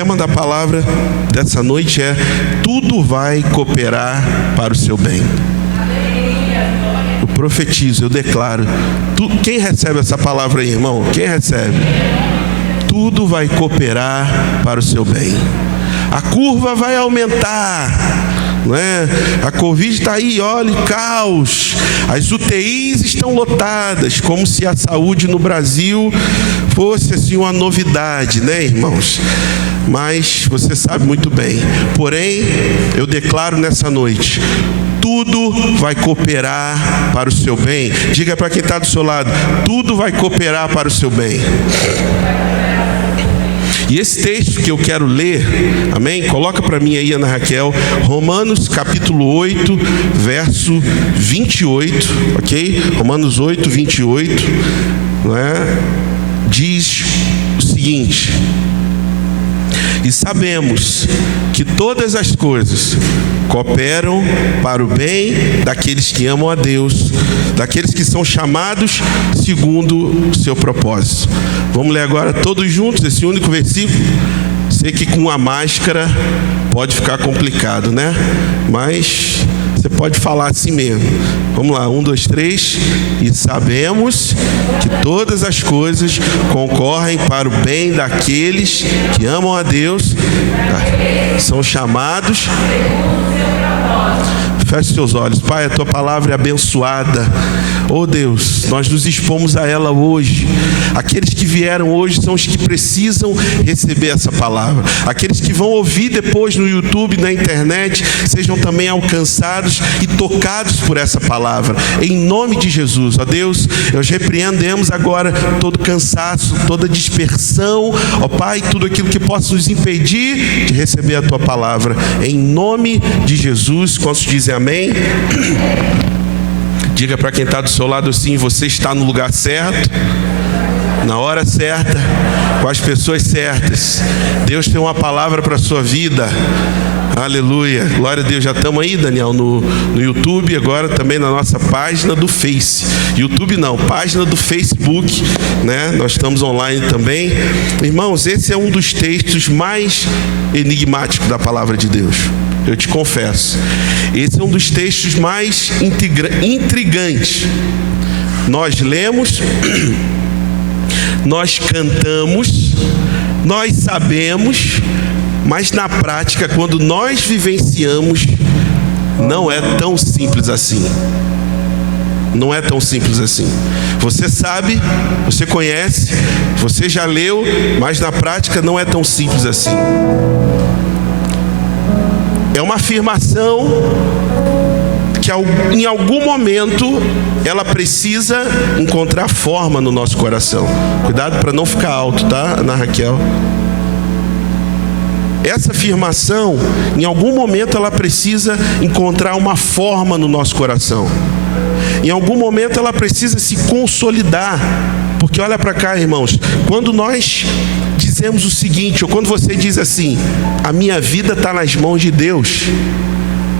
tema da palavra dessa noite é: tudo vai cooperar para o seu bem. Eu profetizo, eu declaro. Quem recebe essa palavra aí, irmão? Quem recebe? Tudo vai cooperar para o seu bem. A curva vai aumentar, não é? A Covid está aí, olha, caos. As UTIs estão lotadas, como se a saúde no Brasil fosse assim uma novidade, né, irmãos? Mas você sabe muito bem. Porém, eu declaro nessa noite: tudo vai cooperar para o seu bem. Diga para quem está do seu lado: tudo vai cooperar para o seu bem. E esse texto que eu quero ler, amém? Coloca para mim aí, Ana Raquel, Romanos capítulo 8, verso 28, ok? Romanos 8, 28, não é? Diz o seguinte: e sabemos que todas as coisas cooperam para o bem daqueles que amam a Deus, daqueles que são chamados segundo o seu propósito. Vamos ler agora todos juntos esse único versículo. Sei que com a máscara pode ficar complicado, né? Mas você pode falar assim mesmo. Vamos lá, 1, 2, 3. E sabemos que todas as coisas concorrem para o bem daqueles que amam a Deus, são chamados. Feche seus olhos. Pai, a tua palavra é abençoada. Oh Deus, nós nos expomos a ela hoje. Aqueles que vieram hoje são os que precisam receber essa palavra. Aqueles que vão ouvir depois no YouTube, na internet, sejam também alcançados e tocados por essa palavra. Em nome de Jesus, ó Deus, nós repreendemos agora todo cansaço, toda dispersão, ó Pai, tudo aquilo que possa nos impedir de receber a tua palavra. Em nome de Jesus, quantos dizem amém? Diga para quem está do seu lado assim: você está no lugar certo, na hora certa, com as pessoas certas. Deus tem uma palavra para a sua vida. Aleluia, glória a Deus. Já estamos aí, Daniel, no YouTube, agora também na nossa página do Face. YouTube não, página do Facebook, né? Nós estamos online também. Irmãos, esse é um dos textos mais enigmáticos da palavra de Deus. Eu te confesso. Esse é um dos textos mais intrigantes. Nós lemos, nós cantamos, nós sabemos, mas na prática, quando nós vivenciamos, não é tão simples assim. Não é tão simples assim. Você sabe, você conhece, você já leu, mas na prática não é tão simples assim. É uma afirmação que em algum momento ela precisa encontrar forma no nosso coração. Cuidado para não ficar alto, tá, Ana Raquel? Essa afirmação, em algum momento ela precisa encontrar uma forma no nosso coração. Em algum momento ela precisa se consolidar. Porque olha para cá, irmãos, quando nós dizemos o seguinte, ou quando você diz assim: a minha vida está nas mãos de Deus,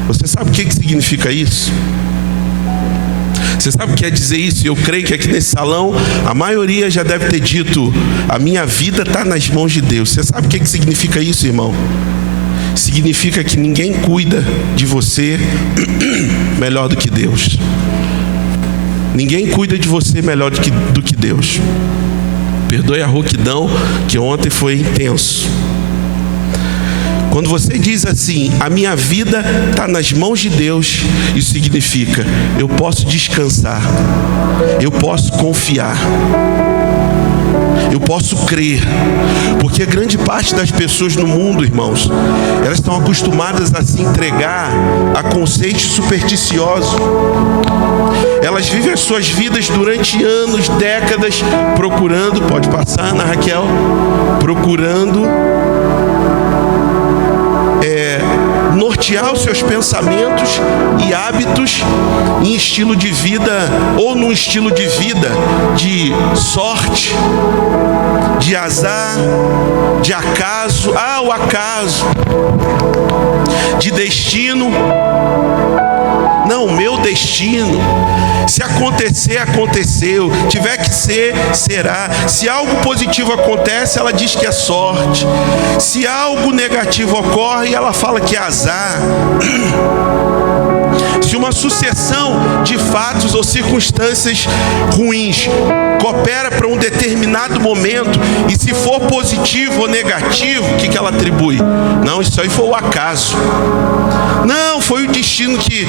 você sabe o que significa isso? Você sabe o que quer dizer isso? Eu creio que aqui nesse salão a maioria já deve ter dito: a minha vida está nas mãos de Deus. Você sabe o que significa isso, irmão? Significa que ninguém cuida de você melhor do que Deus. Ninguém cuida de você melhor do que Deus. Perdoe a rouquidão, que ontem foi intenso. Quando você diz assim: a minha vida está nas mãos de Deus, isso significa: eu posso descansar, eu posso confiar, eu posso crer. Porque grande parte das pessoas no mundo, irmãos, elas estão acostumadas a se entregar a conceitos supersticiosos. Elas vivem as suas vidas durante anos, décadas, procurando, pode passar, Ana Raquel, procurando nortear os seus pensamentos e hábitos em estilo de vida, ou num estilo de vida de sorte, de azar, de acaso, o acaso, de destino. Não, o meu destino. Se acontecer, aconteceu. Tiver que ser, será. Se algo positivo acontece, ela diz que é sorte. Se algo negativo ocorre, ela fala que é azar. Se uma sucessão de fatos ou circunstâncias ruins coopera para um determinado momento, e se for positivo ou negativo, o que ela atribui? Não, isso aí foi o acaso. Não, foi o destino que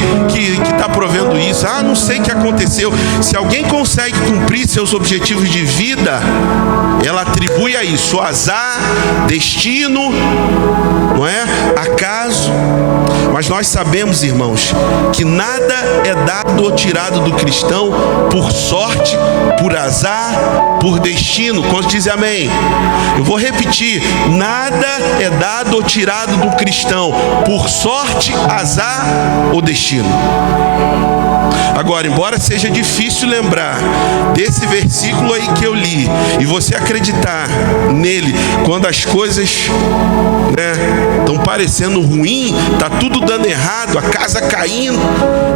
está provendo isso. Ah, não sei o que aconteceu. Se alguém consegue cumprir seus objetivos de vida, ela atribui a isso azar, destino, não é? Acaso. Mas nós sabemos, irmãos, que nada é dado ou tirado do cristão por sorte, por azar, por destino. Quantos dizem amém? Eu vou repetir: nada é dado ou tirado do cristão por sorte, azar ou destino. Agora, embora seja difícil lembrar desse versículo aí que eu li, e você acreditar nele quando as coisas estão parecendo ruim, tá tudo dando errado, a casa caindo,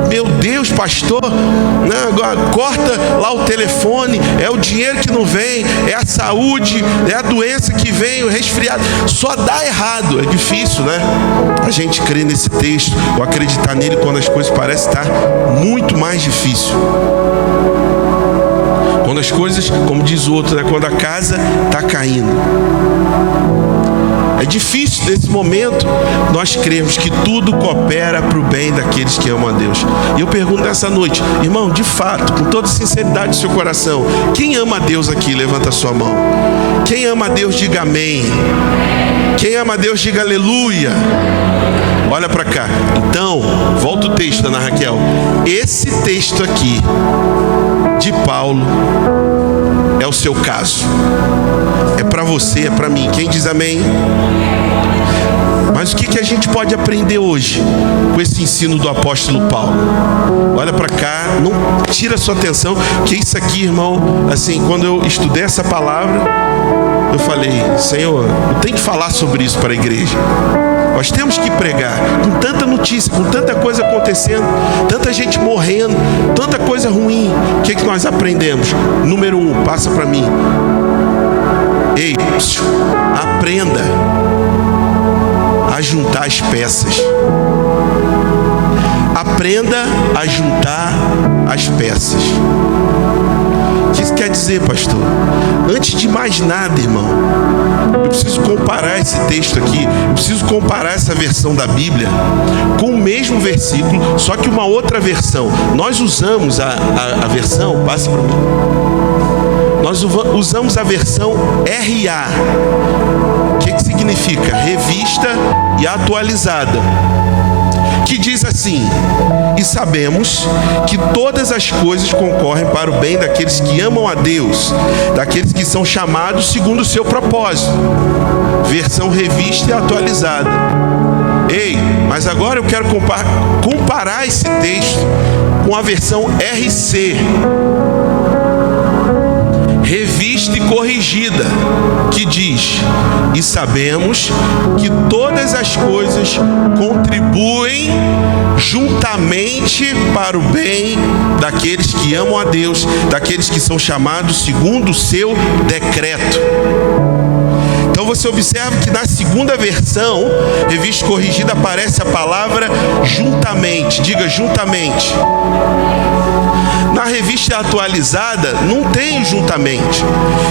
meu Deus, pastor, agora corta lá o telefone, é o dinheiro que não vem, é a saúde, é a doença que vem, o resfriado, só dá errado. É difícil, né? A gente crer nesse texto ou acreditar nele quando as coisas parecem estar muito mais difícil. Quando as coisas, como diz o outro, quando a casa está caindo. É difícil nesse momento nós cremos que tudo coopera para o bem daqueles que amam a Deus. E eu pergunto nessa noite, irmão, de fato, com toda sinceridade do seu coração, quem ama a Deus aqui? Levanta a sua mão. Quem ama a Deus, diga amém. Quem ama a Deus, diga aleluia. Olha para cá. Então, volta o texto, Ana Raquel. Esse texto aqui de Paulo é o seu caso. É para você, é para mim. Quem diz amém? Mas o que a gente pode aprender hoje com esse ensino do apóstolo Paulo? Olha para cá, não tira a sua atenção, que isso aqui, irmão, assim, quando eu estudei essa palavra, eu falei, Senhor, eu tenho que falar sobre isso para a igreja. Nós temos que pregar, com tanta notícia, com tanta coisa acontecendo, tanta gente morrendo, tanta coisa ruim. O que nós aprendemos? Número 1, passa para mim. Ei, aprenda a juntar as peças. Aprenda a juntar as peças. O que isso quer dizer, pastor? Antes de mais nada, irmão, eu preciso comparar esse texto aqui, eu preciso comparar essa versão da Bíblia com o mesmo versículo, só que uma outra versão. Nós usamos a versão, passa para mim. Nós usamos a versão RA. O que significa? Revista e atualizada. Que diz assim: e sabemos que todas as coisas concorrem para o bem daqueles que amam a Deus, daqueles que são chamados segundo o seu propósito. Versão revista e atualizada. Ei, mas agora eu quero comparar esse texto com a versão RC, revista e corrigida, que diz: e sabemos que todas as coisas contribuem juntamente para o bem daqueles que amam a Deus, daqueles que são chamados segundo o seu decreto. Então você observa que na segunda versão, revista corrigida, aparece a palavra juntamente. Diga juntamente. Na revista atualizada não tem juntamente.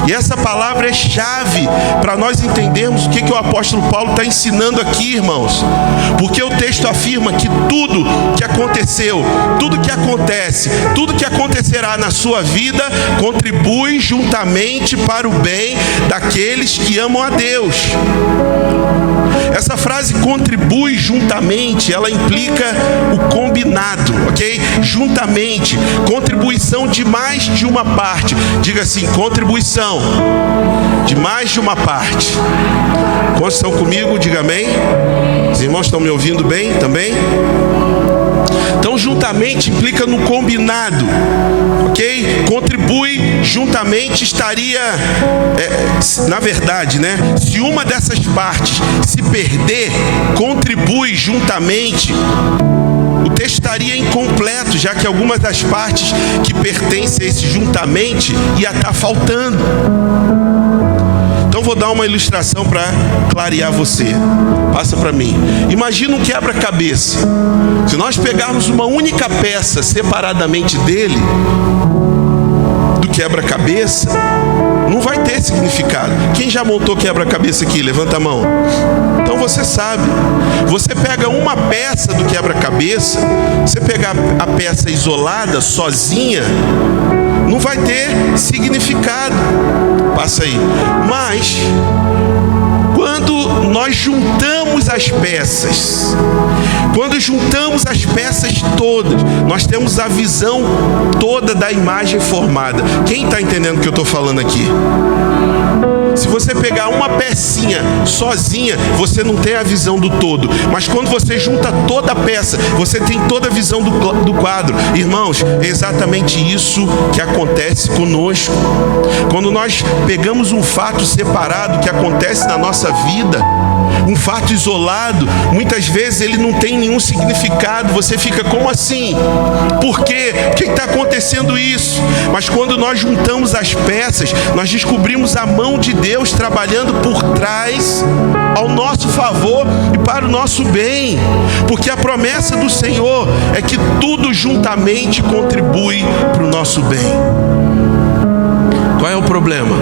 E essa palavra é chave para nós entendermos o que o apóstolo Paulo está ensinando aqui, irmãos. Porque o texto afirma que tudo que aconteceu, tudo que acontece, tudo que acontecerá na sua vida contribui juntamente para o bem daqueles que amam a Deus. Essa frase contribui juntamente, ela implica o combinado, ok? Juntamente, contribuição de mais de uma parte. Diga assim, contribuição de mais de uma parte. Quantos estão comigo? Diga amém. Os irmãos estão me ouvindo bem também? Então, juntamente implica no combinado, ok? Contribui juntamente estaria, na verdade, né? Se uma dessas partes se perder, contribui juntamente. O texto estaria incompleto, já que algumas das partes que pertencem a esse juntamente ia estar faltando. Então vou dar uma ilustração para clarear você. Passa para mim. Imagina um quebra-cabeça. Se nós pegarmos uma única peça separadamente dele, do quebra-cabeça, não vai ter significado. Quem já montou quebra-cabeça aqui? Levanta a mão. Então você sabe. Você pega uma peça do quebra-cabeça, você pegar a peça isolada, sozinha, não vai ter significado. Passa aí. Mas quando nós juntamos as peças, todas, nós temos a visão toda da imagem formada. Quem está entendendo o que eu estou falando aqui? Se você pegar uma pecinha sozinha, você não tem a visão do todo. Mas quando você junta toda a peça, você tem toda a visão do quadro. Irmãos, é exatamente isso que acontece conosco. Quando nós pegamos um fato separado que acontece na nossa vida, um fato isolado, muitas vezes ele não tem nenhum significado. Você fica, como assim? Por quê? Por que está acontecendo isso? Mas quando nós juntamos as peças, nós descobrimos a mão de Deus trabalhando por trás, ao nosso favor e para o nosso bem. Porque a promessa do Senhor é que tudo juntamente contribui para o nosso bem. Qual é o problema?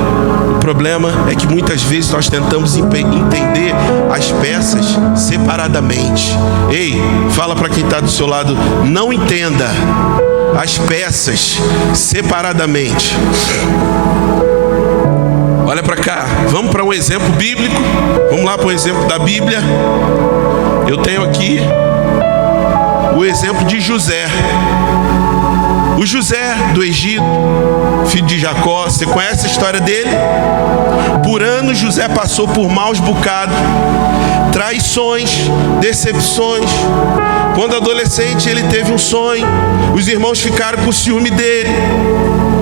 O problema é que muitas vezes nós tentamos entender as peças separadamente. Ei, fala para quem está do seu lado, não entenda as peças separadamente. Olha para cá, vamos para um exemplo bíblico. Vamos lá para um exemplo da Bíblia. Eu tenho aqui o exemplo de José. O José do Egito, filho de Jacó, você conhece a história dele? Por anos José passou por maus bocados, traições, decepções. Quando adolescente ele teve um sonho, os irmãos ficaram com ciúme dele.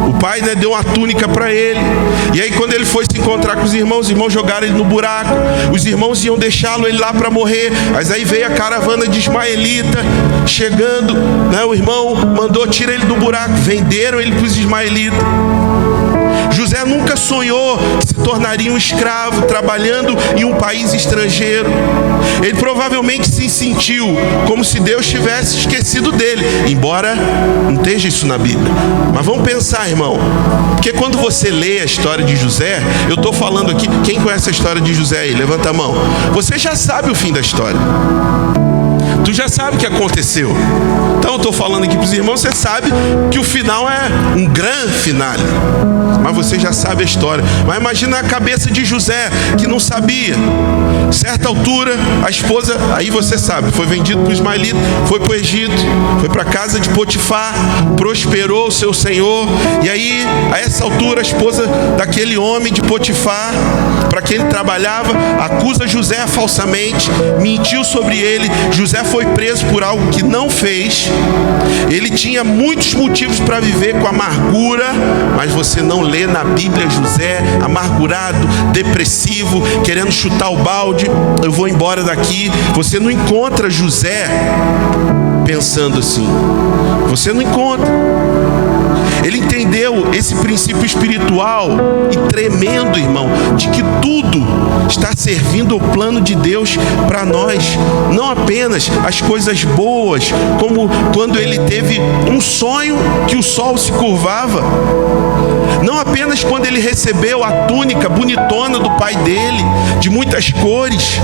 O pai, deu uma túnica para ele. E aí quando ele foi se encontrar com os irmãos jogaram ele no buraco. Os irmãos iam deixá-lo ele lá para morrer. Mas aí veio a caravana de ismaelita chegando, o irmão mandou tirar ele do buraco. Venderam ele para os ismaelitas. José nunca sonhou que se tornaria um escravo trabalhando em um país estrangeiro. Ele provavelmente se sentiu como se Deus tivesse esquecido dele, embora não esteja isso na Bíblia. Mas vamos pensar, irmão, porque quando você lê a história de José, eu estou falando aqui, quem conhece a história de José aí? Levanta a mão. Você já sabe o fim da história. Tu já sabe o que aconteceu. Então eu estou falando aqui para os irmãos, você sabe que o final é um grande finale. Mas você já sabe a história. Mas imagina a cabeça de José, que não sabia. Certa altura, a esposa, aí você sabe, foi vendido para o ismaelita, foi para o Egito, foi para a casa de Potifar, prosperou o seu senhor. E aí, a essa altura, a esposa daquele homem de Potifar, para quem ele trabalhava, acusa José falsamente, mentiu sobre ele. José foi preso por algo que não fez. Ele tinha muitos motivos para viver com amargura, mas você não lê na Bíblia José amargurado, depressivo, querendo chutar o balde. Eu vou embora daqui. Você não encontra José pensando assim. Você não encontra. Ele entendeu esse princípio espiritual e tremendo, irmão, de que tudo está servindo ao plano de Deus para nós. Não apenas as coisas boas, como quando ele teve um sonho que o sol se curvava. Não apenas quando ele recebeu a túnica bonitona do pai dele, de muitas cores,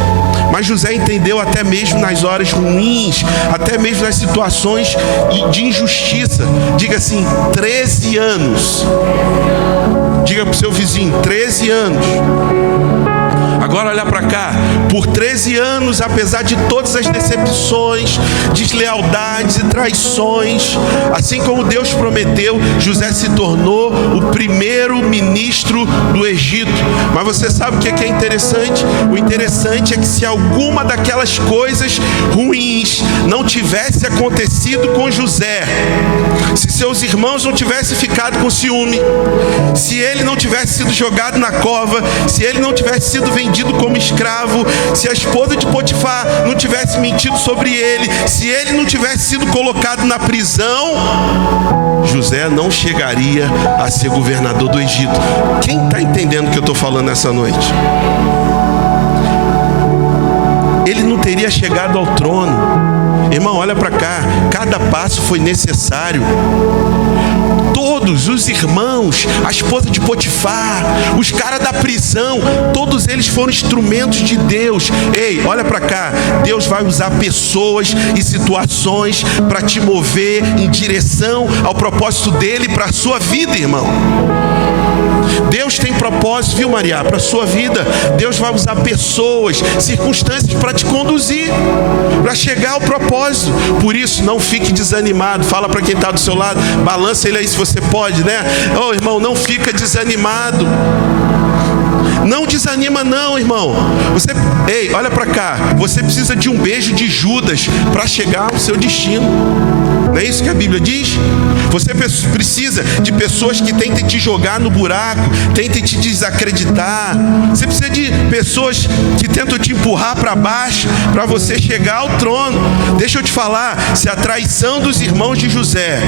mas José entendeu até mesmo nas horas ruins, até mesmo nas situações de injustiça. Diga assim, 13 anos. Diga para o seu vizinho, 13 anos. Agora olha para cá, por 13 anos, apesar de todas as decepções, deslealdades e traições, assim como Deus prometeu, José se tornou o primeiro ministro do Egito. Mas você sabe o que é interessante? O interessante é que se alguma daquelas coisas ruins não tivesse acontecido com José, se seus irmãos não tivessem ficado com ciúme, se ele não tivesse tivesse sido jogado na cova, se ele não tivesse sido vendido como escravo, se a esposa de Potifar não tivesse mentido sobre ele, se ele não tivesse sido colocado na prisão, José não chegaria a ser governador do Egito. Quem está entendendo o que eu estou falando nessa noite? Ele não teria chegado ao trono. Irmão, olha para cá, cada passo foi necessário. Todos os irmãos, a esposa de Potifar, os caras da prisão, todos eles foram instrumentos de Deus. Ei, olha para cá, Deus vai usar pessoas e situações para te mover em direção ao propósito dele para a sua vida, irmão. Deus tem propósito, viu, Maria, para a sua vida. Deus vai usar pessoas, circunstâncias para te conduzir, para chegar ao propósito. Por isso, não fique desanimado. Fala para quem está do seu lado, balança ele aí se você pode, né? Ô, irmão, não fica desanimado. Não desanima não, irmão. Ei, olha para cá. Você precisa de um beijo de Judas para chegar ao seu destino. Não é isso que a Bíblia diz? Você precisa de pessoas que tentem te jogar no buraco, tentem te desacreditar. Você precisa de pessoas que tentam te empurrar para baixo para você chegar ao trono. Deixa eu te falar, se a traição dos irmãos de José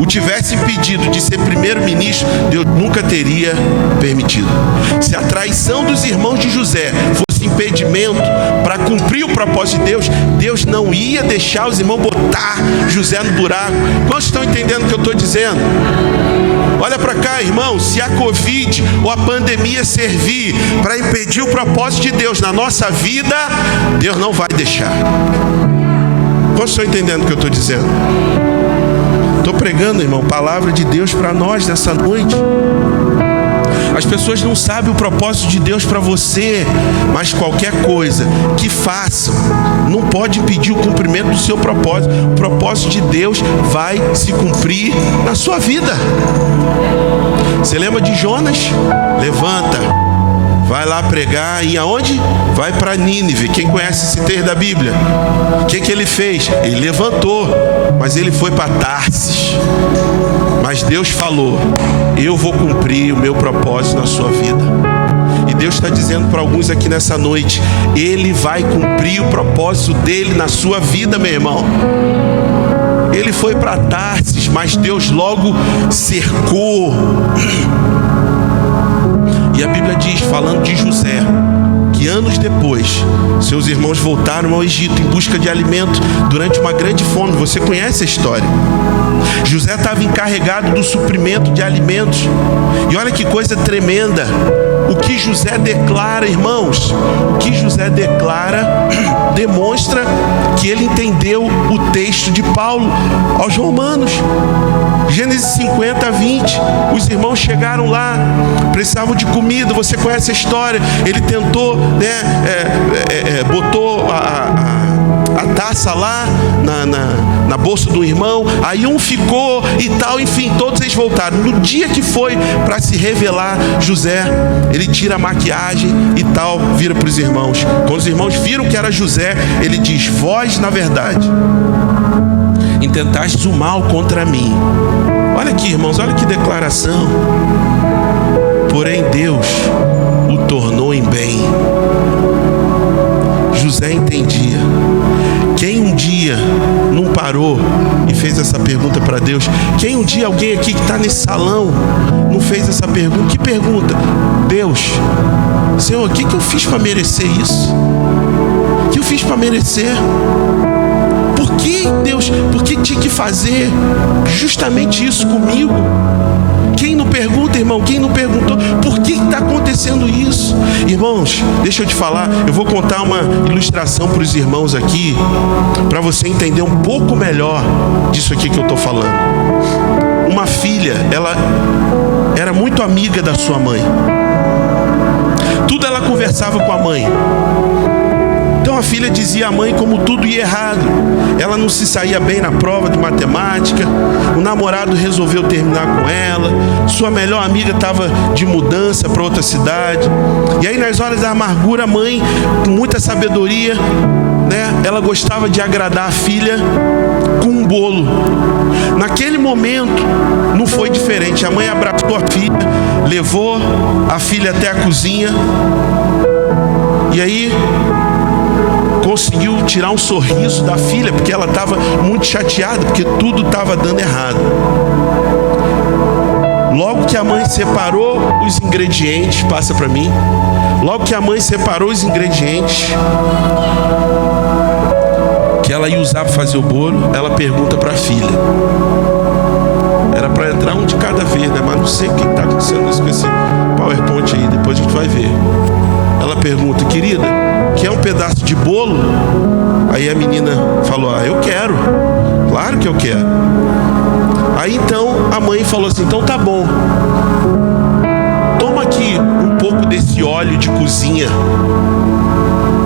o tivesse impedido de ser primeiro-ministro, Deus nunca teria permitido. Se a traição dos irmãos de José fosse impedimento para cumprir o propósito de Deus, Deus não ia deixar os irmãos botar José no buraco. Quantos estão entendendo o que eu estou dizendo? Olha para cá, irmão, se a Covid ou a pandemia servir para impedir o propósito de Deus na nossa vida, Deus não vai deixar. Quantos estão entendendo o que eu estou dizendo? Estou pregando, irmão, palavra de Deus para nós nessa noite. As pessoas não sabem o propósito de Deus para você, mas qualquer coisa que façam não pode impedir o cumprimento do seu propósito. O propósito de Deus vai se cumprir na sua vida. Você lembra de Jonas? Levanta, vai lá pregar. E aonde? Vai para Nínive. Quem conhece esse texto da Bíblia? O que ele fez? Ele levantou, mas ele foi para Tarsis. Mas Deus falou: eu vou cumprir o meu propósito na sua vida. E Deus está dizendo para alguns aqui nessa noite: Ele vai cumprir o propósito dele na sua vida, meu irmão. Ele foi para Tarsis, mas Deus logo cercou. E a Bíblia diz, falando de José, que anos depois, seus irmãos voltaram ao Egito em busca de alimento durante uma grande fome. Você conhece a história? José estava encarregado do suprimento de alimentos. E olha que coisa tremenda. O que José declara, irmãos, o que José declara demonstra que ele entendeu o texto de Paulo aos Romanos. Gênesis 50, 20. Os irmãos chegaram lá, precisavam de comida. Você conhece a história. Ele tentou, botou a taça lá na bolsa do irmão. Aí um ficou e tal. Enfim, todos eles voltaram. No dia que foi para se revelar José, ele tira a maquiagem e tal, vira para os irmãos. Quando os irmãos viram que era José, ele diz: vós, na verdade, intentastes o mal contra mim. Olha aqui, irmãos, olha que declaração. Porém Deus o tornou em bem. José entendia. Quem um dia não parou e fez essa pergunta para Deus? Quem um dia, alguém aqui que está nesse salão, não fez essa pergunta? Que pergunta? Deus, Senhor, o que eu fiz para merecer isso? O que eu fiz para merecer? Por que, Deus, por que tinha que fazer justamente isso comigo? Quem não pergunta, irmão? Quem não perguntou? Por que está acontecendo isso? Irmãos, deixa eu te falar. Eu vou contar uma ilustração para os irmãos aqui, para você entender um pouco melhor disso aqui que eu estou falando. Uma filha, ela era muito amiga da sua mãe. Tudo ela conversava com a mãe. Então a filha dizia à mãe como tudo ia errado. Ela não se saía bem na prova de matemática. O namorado resolveu terminar com ela. Sua melhor amiga estava de mudança para outra cidade. E aí, nas horas da amargura, a mãe, com muita sabedoria, ela gostava de agradar a filha com um bolo. Naquele momento não foi diferente. A mãe abraçou a filha, levou a filha até a cozinha, e aí conseguiu tirar um sorriso da filha, porque ela estava muito chateada, porque tudo estava dando errado. Logo que a mãe separou os ingredientes, passa para mim. Logo que a mãe separou os ingredientes que ela ia usar para fazer o bolo, ela pergunta para a filha. Era para entrar um de cada vez, né? Mas não sei o que está acontecendo com esse PowerPoint aí, depois a gente vai ver. Ela pergunta: querida, quer um pedaço de bolo? Aí a menina falou: eu quero, claro que eu quero. Aí então a mãe falou assim: então tá bom, toma aqui um pouco desse óleo de cozinha.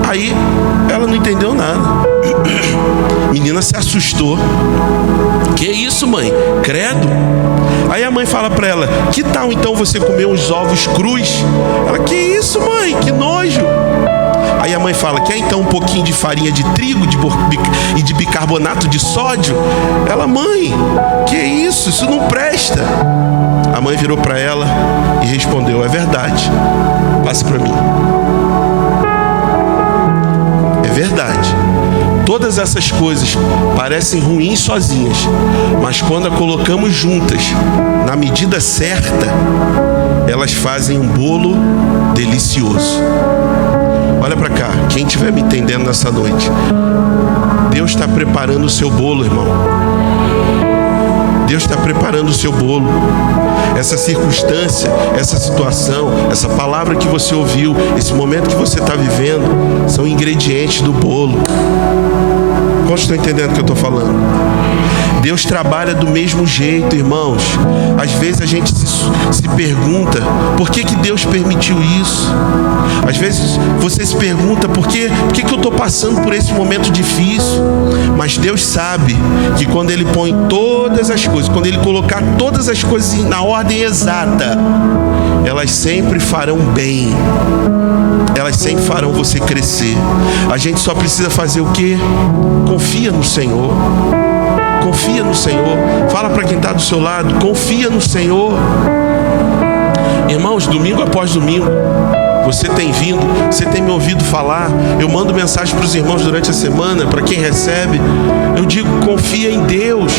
Aí ela não entendeu nada. A menina se assustou. Que isso, mãe? Credo. Aí a mãe fala para ela: que tal então você comer uns ovos crus? Ela: que isso, mãe? Que nojo. Aí a mãe fala: quer então um pouquinho de farinha de trigo e de bicarbonato de sódio? Ela: mãe, que isso? Isso não presta. A mãe virou para ela e respondeu: é verdade. Passe para mim. É verdade. Todas essas coisas parecem ruins sozinhas, mas quando a colocamos juntas, na medida certa, elas fazem um bolo delicioso. Olha para cá, quem estiver me entendendo nessa noite, Deus está preparando o seu bolo, irmão. Deus está preparando o seu bolo. Essa circunstância, essa situação, essa palavra que você ouviu, esse momento que você está vivendo, são ingredientes do bolo. Quantos estão entendendo o que eu estou falando? Deus trabalha do mesmo jeito, irmãos. Às vezes a gente se pergunta: por que Deus permitiu isso? Às vezes você se pergunta: por que eu estou passando por esse momento difícil? Mas Deus sabe que quando Ele põe todas as coisas, quando Ele colocar todas as coisas na ordem exata, elas sempre farão bem. Elas sempre farão você crescer. A gente só precisa fazer o quê? Confia no Senhor. Confia no Senhor. Fala para quem está do seu lado: confia no Senhor. Irmãos, domingo após domingo, você tem vindo, você tem me ouvido falar. Eu mando mensagem para os irmãos durante a semana, para quem recebe. Eu digo: confia em Deus,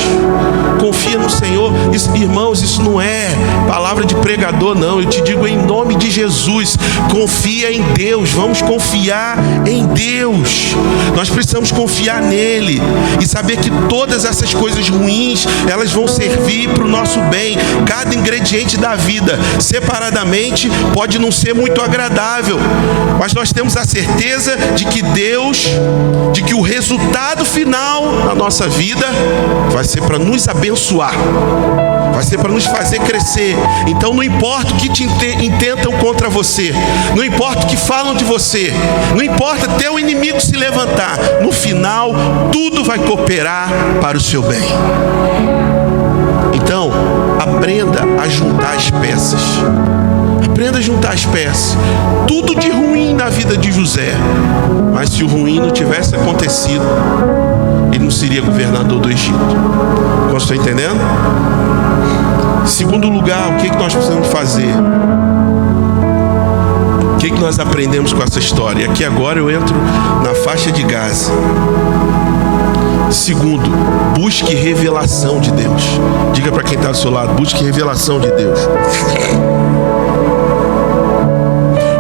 confia no Senhor. Isso, irmãos, isso não é palavra de pregador, não. Eu te digo em nome de Jesus: confia em Deus. Vamos confiar em Deus. Nós precisamos confiar nele e saber que todas essas coisas ruins, elas vão servir para o nosso bem. Cada ingrediente da vida, separadamente, pode não ser muito agradável, mas nós temos a certeza de que o resultado final na nossa vida vai ser para nos abençoar, vai ser para nos fazer crescer. Então não importa o que te intentam contra você, não importa o que falam de você, não importa teu inimigo se levantar, no final tudo vai cooperar para o seu bem. Então aprenda a juntar as peças. Aprenda a juntar as peças. Tudo de ruim na vida de José, mas se o ruim não tivesse acontecido, ele não seria governador do Egito. Você está entendendo? Segundo lugar, o que nós precisamos fazer? O que nós aprendemos com essa história? E aqui agora eu entro na faixa de Gaza. Segundo, busque revelação de Deus. Diga para quem está do seu lado: busque revelação de Deus.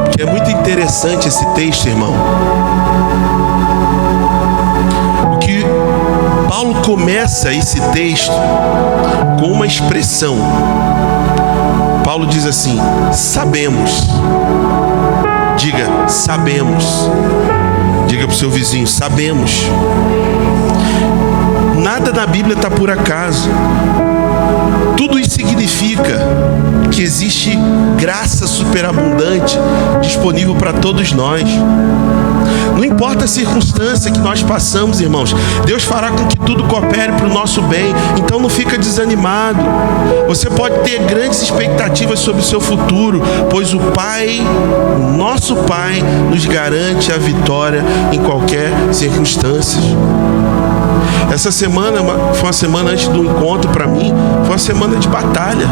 Porque é muito interessante esse texto, irmão. Porque Paulo começa esse texto com uma expressão. Paulo diz assim: sabemos. Diga: sabemos. Diga para o seu vizinho: sabemos. Nada na Bíblia está por acaso. Tudo isso significa que existe graça superabundante disponível para todos nós. Não importa a circunstância que nós passamos, irmãos, Deus fará com que tudo coopere para o nosso bem. Então não fica desanimado. Você pode ter grandes expectativas sobre o seu futuro, pois o Pai, o nosso Pai, nos garante a vitória em qualquer circunstância. Essa semana foi uma semana antes do encontro, para mim, foi uma semana de batalha.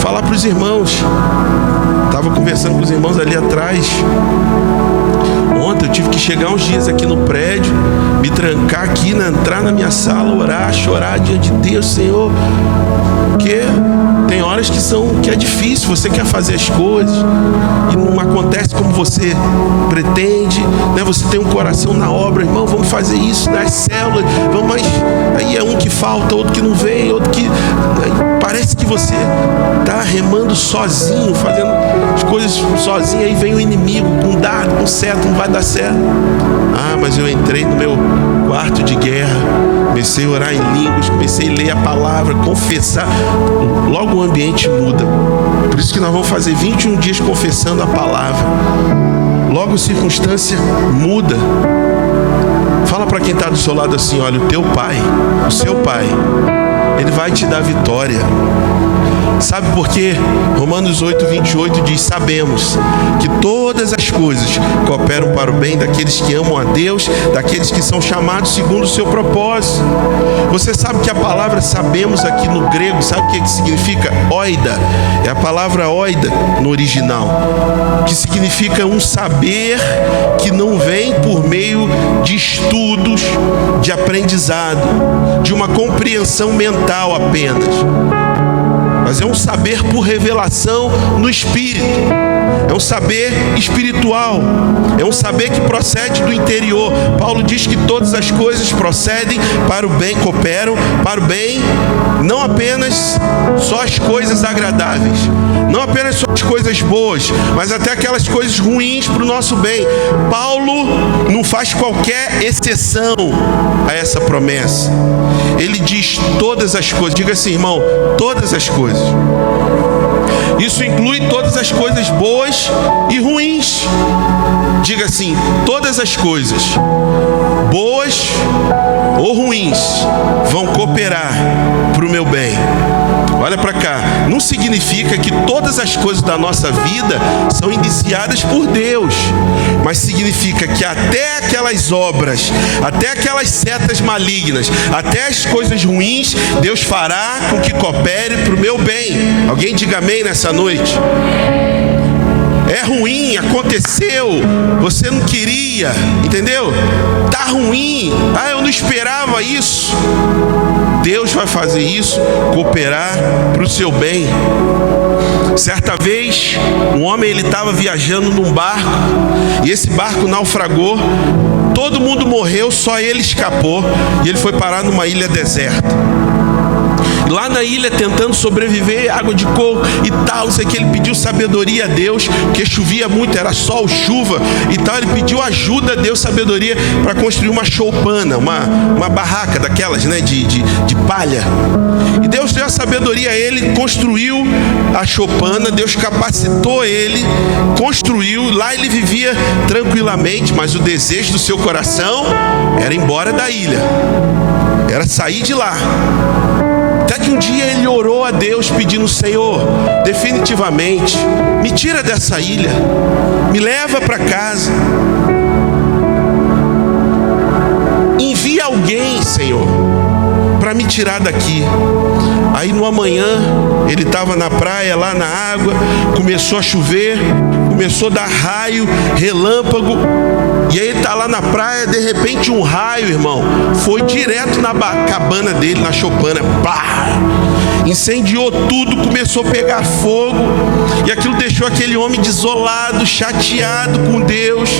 falar para os irmãos. Estava conversando com os irmãos ali atrás. Ontem eu tive que chegar uns dias aqui no prédio, me trancar aqui, entrar na minha sala, orar, chorar diante de Deus, Senhor, porque tem horas que é difícil, você quer fazer as coisas e não acontece como você pretende, né? Você tem um coração na obra, irmão, vamos fazer isso nas células, vamos, mas aí é um que falta, outro que não vem, outro que... Parece que você está remando sozinho, fazendo as coisas sozinho, aí vem o inimigo com dardo, com seta, não vai dar certo. Ah, mas eu entrei no meu quarto de guerra, comecei a orar em línguas, comecei a ler a palavra, confessar. Logo o ambiente muda. Por isso que nós vamos fazer 21 dias confessando a palavra. Logo a circunstância muda. Fala para quem está do seu lado assim: olha, o teu pai, o seu pai, ele vai te dar vitória. Sabe por quê? Romanos 8:28 diz: sabemos que todas as coisas cooperam para o bem daqueles que amam a Deus, daqueles que são chamados segundo o seu propósito. Você sabe que a palavra sabemos aqui no grego, sabe o que significa? Oida. É a palavra oida no original, que significa um saber que não vem por meio de estudos, de aprendizado, de uma compreensão mental apenas, mas é um saber por revelação no Espírito. É um saber espiritual. É um saber que procede do interior. Paulo diz que todas as coisas procedem para o bem, cooperam para o bem, não apenas só as coisas agradáveis, não apenas só as coisas boas, mas até aquelas coisas ruins para o nosso bem. Paulo não faz qualquer exceção a essa promessa. Ele diz todas as coisas. Diga assim, irmão, todas as coisas. Isso inclui todas as coisas boas e ruins. Diga assim, todas as coisas, boas ou ruins, vão cooperar para o meu bem. Olha para cá, não significa que todas as coisas da nossa vida são iniciadas por Deus, mas significa que até aquelas obras, até aquelas setas malignas, até as coisas ruins, Deus fará com que coopere para o meu bem. Alguém diga amém nessa noite? É ruim, aconteceu, você não queria, entendeu? Tá ruim, eu não esperava isso. Deus vai fazer isso, cooperar para o seu bem. Certa vez, um homem estava viajando num barco, e esse barco naufragou, todo mundo morreu, só ele escapou, e ele foi parar numa ilha deserta. Lá na ilha, tentando sobreviver, água de coco e tal, não sei o que, ele pediu sabedoria a Deus, porque chovia muito, era sol, chuva e tal. Ele pediu ajuda a Deus, sabedoria, para construir uma choupana, uma barraca daquelas, né, de palha. E Deus deu a sabedoria a ele, construiu a choupana, Deus capacitou ele, construiu, lá ele vivia tranquilamente, mas o desejo do seu coração era ir embora da ilha, era sair de lá. Até que um dia ele orou a Deus pedindo: Senhor, definitivamente, me tira dessa ilha, me leva para casa, envia alguém, Senhor, para me tirar daqui. Aí no amanhã, ele estava na praia, lá na água, começou a chover, começou a dar raio, relâmpago, e aí ele está lá na praia, de repente um raio, irmão, foi direto na cabana dele, na choupana, pá! Incendiou tudo, começou a pegar fogo, e aquilo deixou aquele homem desolado, chateado com Deus.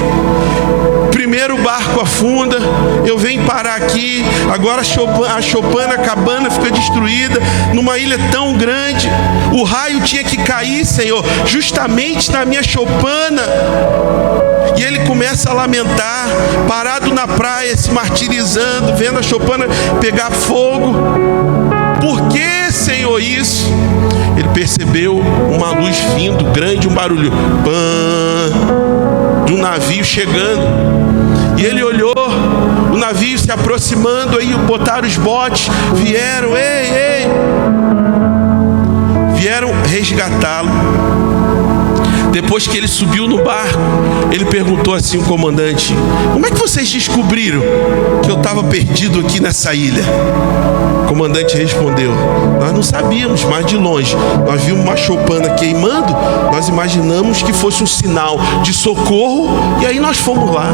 Primeiro o barco afunda, eu venho parar aqui, agora a choupana, a cabana fica destruída, numa ilha tão grande, o raio tinha que cair, Senhor, justamente na minha choupana. E ele começa a lamentar, parado na praia, se martirizando, vendo a choupana pegar fogo. Por que, Senhor, isso? Ele percebeu uma luz vindo, grande, um barulho, pã, de um navio chegando. E ele olhou, o navio se aproximando, aí botaram os botes, vieram, vieram resgatá-lo. Depois que ele subiu no barco, ele perguntou assim ao comandante: como é que vocês descobriram que eu estava perdido aqui nessa ilha? O comandante respondeu: nós não sabíamos, mas de longe nós vimos uma choupana queimando, nós imaginamos que fosse um sinal de socorro e aí nós fomos lá.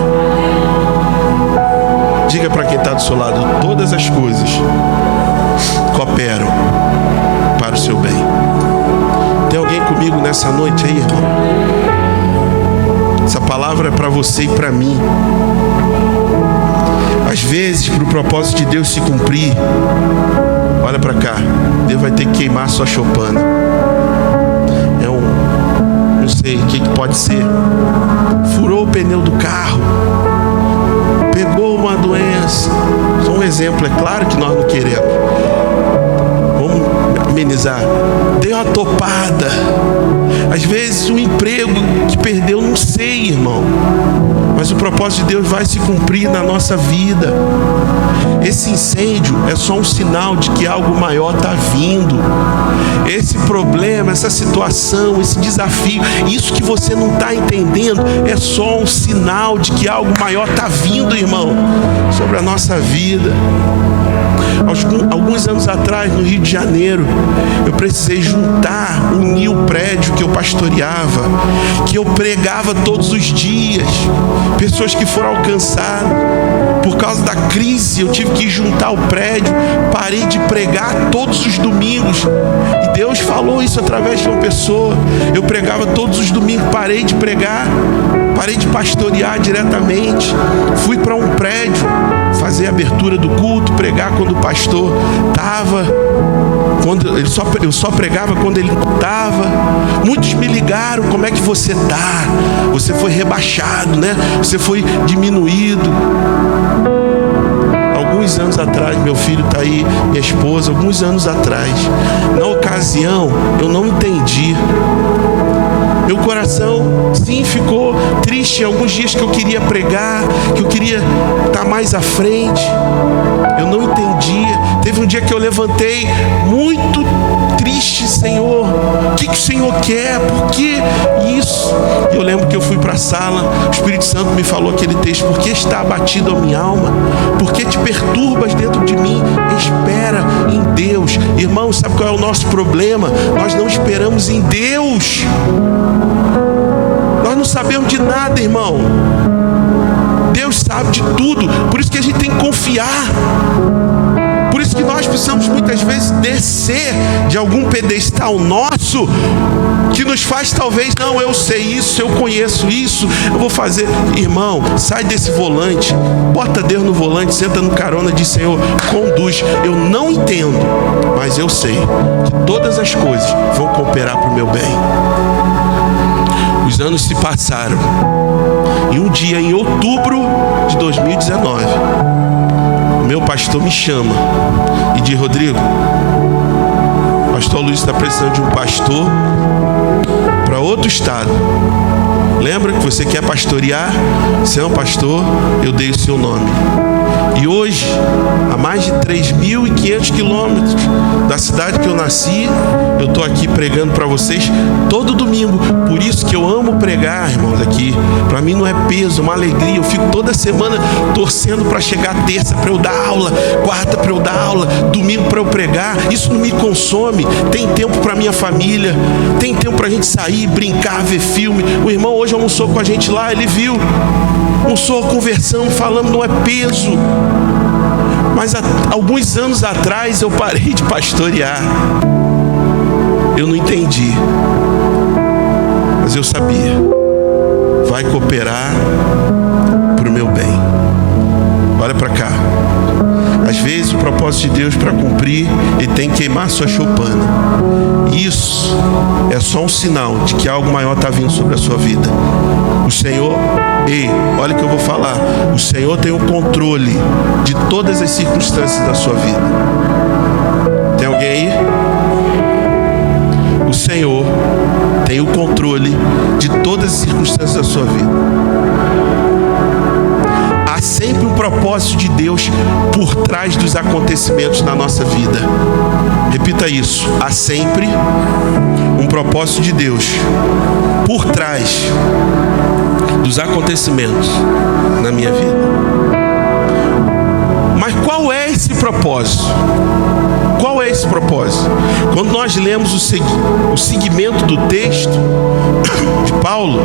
Diga para quem está do seu lado: todas as coisas cooperam para o seu bem. Tem alguém comigo nessa noite aí, irmão? Essa palavra é para você e para mim. Às vezes, para o propósito de Deus se cumprir, olha para cá, Deus vai ter que queimar a sua choupana. Não sei o que pode ser. Furou o pneu do carro, pegou uma doença. Só um exemplo, é claro que nós não queremos. Vamos amenizar. Deu uma topada. Às vezes um emprego que perdeu, não sei, irmão. Mas o propósito de Deus vai se cumprir na nossa vida. Esse incêndio é só um sinal de que algo maior está vindo. Esse problema, essa situação, esse desafio, isso que você não está entendendo, é só um sinal de que algo maior está vindo, irmão, sobre a nossa vida. Alguns anos atrás, no Rio de Janeiro, eu precisei unir o prédio que eu pastoreava, que eu pregava todos os dias. Pessoas que foram alcançadas. Por causa da crise, eu tive que juntar o prédio, parei de pregar todos os domingos. E Deus falou isso através de uma pessoa. Eu pregava todos os domingos, parei de pregar, parei de pastorear diretamente. Fui para um prédio, fazer a abertura do culto, pregar quando o pastor estava. Eu só pregava quando ele não estava. Muitos me ligaram: como é que você está? Você foi rebaixado, né? Você foi diminuído. Alguns anos atrás, meu filho está aí, minha esposa, alguns anos atrás, na ocasião, eu não entendi. Meu coração, sim, ficou triste. Alguns dias que eu queria pregar, que eu queria estar mais à frente, eu não entendia. Teve um dia que eu levantei muito triste: Senhor, o que o Senhor quer? Por que isso? E eu lembro que eu fui para a sala, o Espírito Santo me falou aquele texto: por que está abatido a minha alma? Por que te perturbas dentro de mim? Espera em Deus. Irmão, sabe qual é o nosso problema? Nós não esperamos em Deus. Nós não sabemos de nada, irmão. Deus sabe de tudo. Por isso que a gente tem que confiar. Por isso que nós precisamos muitas vezes descer de algum pedestal nosso, que nos faz talvez: não, eu sei isso, eu conheço isso, eu vou fazer. Irmão, sai desse volante, bota Deus no volante, senta no carona e diz: Senhor, conduz. Eu não entendo, mas eu sei que todas as coisas vão cooperar para o meu bem. Os anos se passaram e um dia, em outubro de 2019, meu pastor me chama e diz: Rodrigo, o pastor Luiz está precisando de um pastor para outro estado. Lembra que você quer pastorear? Você é um pastor, eu dei o seu nome. E hoje, a mais de 3.500 quilômetros da cidade que eu nasci, eu estou aqui pregando para vocês todo domingo. Por isso que eu amo pregar, irmãos, aqui. Para mim não é peso, é uma alegria. Eu fico toda semana torcendo para chegar terça para eu dar aula, quarta para eu dar aula, domingo para eu pregar. Isso não me consome. Tem tempo para minha família, tem tempo para a gente sair, brincar, ver filme. O irmão hoje almoçou com a gente lá, ele viu. Almoçou, conversando, falando, não é peso. Mas há alguns anos atrás eu parei de pastorear. Eu não entendi, mas eu sabia: vai cooperar para o meu bem. Olha para cá. Às vezes o propósito de Deus para cumprir, ele tem que queimar sua choupana. Isso é só um sinal de que algo maior está vindo sobre a sua vida. O Senhor, olha o que eu vou falar: o Senhor tem o controle de todas as circunstâncias da sua vida. Tem alguém aí? O Senhor tem o controle de todas as circunstâncias da sua vida. Há sempre um propósito de Deus por trás dos acontecimentos na nossa vida. Repita isso: há sempre um propósito de Deus por trás dos acontecimentos na minha vida. Mas qual é esse propósito? Qual é esse propósito? Quando nós lemos o segmento do texto de Paulo,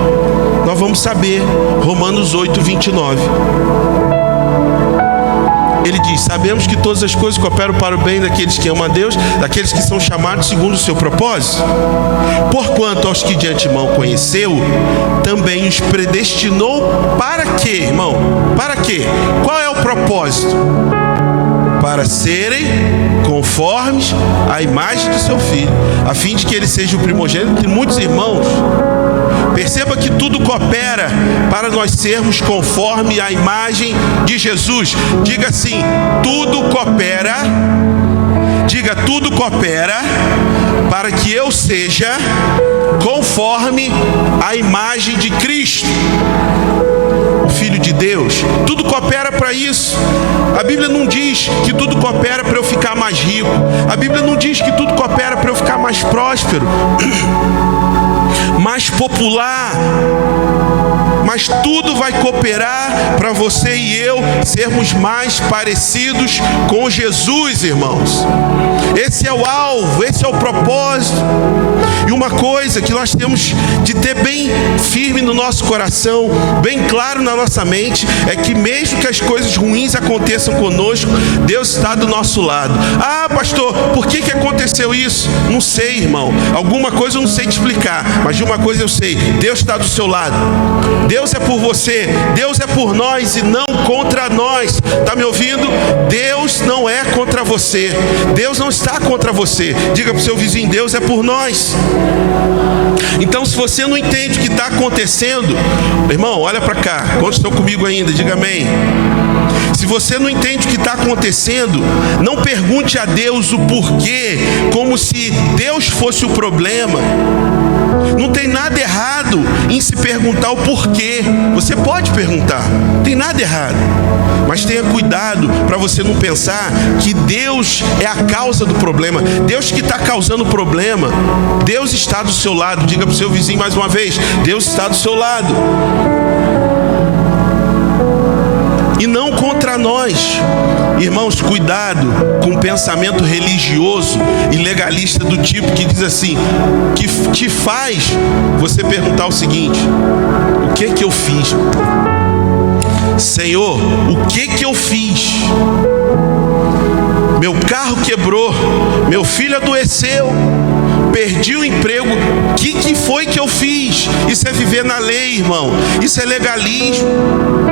nós vamos saber. Romanos 8, 29. Ele diz: sabemos que todas as coisas cooperam para o bem daqueles que amam a Deus, daqueles que são chamados segundo o seu propósito. Porquanto aos que de antemão conheceu, também os predestinou para quê, irmão? Para quê? Qual é o propósito? Para serem conformes à imagem de seu Filho, a fim de que ele seja o primogênito de muitos irmãos. Perceba que tudo coopera para nós sermos conforme à imagem de Jesus. Diga assim: tudo coopera. Diga: tudo coopera para que eu seja conforme à imagem de Cristo, o Filho de Deus. Tudo coopera para isso. A Bíblia não diz que tudo coopera para eu ficar mais rico. A Bíblia não diz que tudo coopera para eu ficar mais próspero, mais popular. Mas tudo vai cooperar para você e eu sermos mais parecidos com Jesus, irmãos. Esse é o alvo, esse é o propósito. E uma coisa que nós temos de ter bem firme no nosso coração, bem claro na nossa mente, é que mesmo que as coisas ruins aconteçam conosco, Deus está do nosso lado. Ah, pastor, por que aconteceu isso? Não sei, irmão. Alguma coisa eu não sei te explicar, mas de uma coisa eu sei: Deus está do seu lado. Deus é por você, Deus é por nós e não contra nós. Está me ouvindo? Deus não é contra você, Deus não está contra você. Diga para o seu vizinho: Deus é por nós. Então, se você não entende o que está acontecendo, irmão, olha para cá. Quantos estão comigo ainda? Diga amém. Se você não entende o que está acontecendo, não pergunte a Deus o porquê, como se Deus fosse o problema. Não tem nada errado em se perguntar o porquê. Você pode perguntar, não tem nada errado. Mas tenha cuidado para você não pensar que Deus é a causa do problema. Deus que está causando o problema. Deus está do seu lado. Diga para o seu vizinho mais uma vez: Deus está do seu lado. E não contra nós. Irmãos, cuidado com o pensamento religioso e legalista do tipo que diz assim, que te faz você perguntar o seguinte: o que eu fiz? Senhor, o que eu fiz? Meu carro quebrou, meu filho adoeceu, perdi o emprego. O que foi que eu fiz? Isso é viver na lei, irmão. Isso é legalismo.